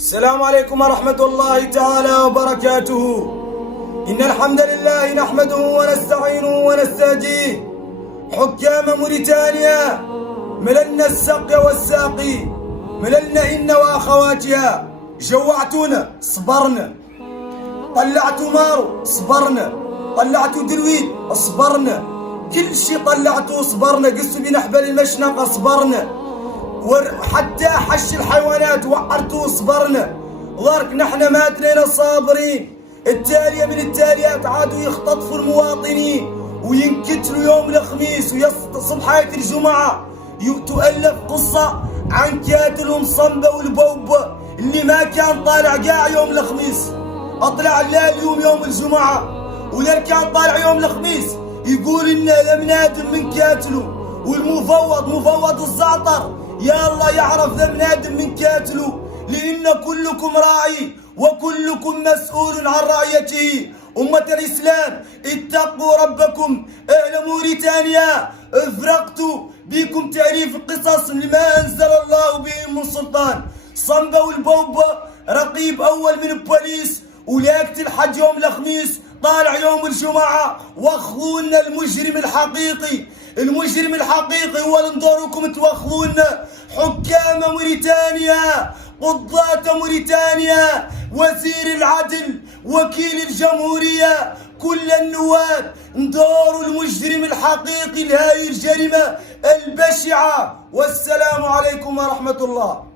السلام عليكم ورحمة الله تعالى وبركاته. إن الحمد لله نحمده ونستعينه ونستهديه. حكام موريتانيا مللنا السقي والساقي، مللنا إن وأخواتها. جوعتونا صبرنا، طلعتوا مارو صبرنا، طلعتوا درويد صبرنا، كل شي طلعتوه صبرنا، قصوا بنا حبال المشنقة صبرنا، وحتى حش الحيوانات وعرتوه صبرنا. ضرك نحن ماتنا صابرين. التالية من التاليات عادوا يختطفوا المواطنين وينقتلوا يوم الخميس وصبحات الجمعة. تؤلف قصة عن كاتل صنبة والبوبة اللي ما كان طالع قاع يوم الخميس، اطلع لا اليوم يوم الجمعة، ولا كان طالع يوم الخميس يقول إنه لمنادم من كاتله. مفوض الزعتر يا الله يعرف ذا منادم من كاتله، لأن كلكم راعي وكلكم مسؤول عن رعيته. أمة الإسلام اتقوا ربكم. أهل موريتانيا افرقت بكم تعريف قصص لما أنزل الله بهم من سلطان. صنبا والبوبة رقيب أول من البوليس، ولاكت الحج يوم الخميس طالع يوم الجمعة. واخونا المجرم الحقيقي هو اللي ندوركم توخونا. حكام موريتانيا، قضاة موريتانيا، وزير العدل، وكيل الجمهورية، كل النواب ندوروا المجرم الحقيقي لهذه الجريمة البشعة. والسلام عليكم ورحمة الله.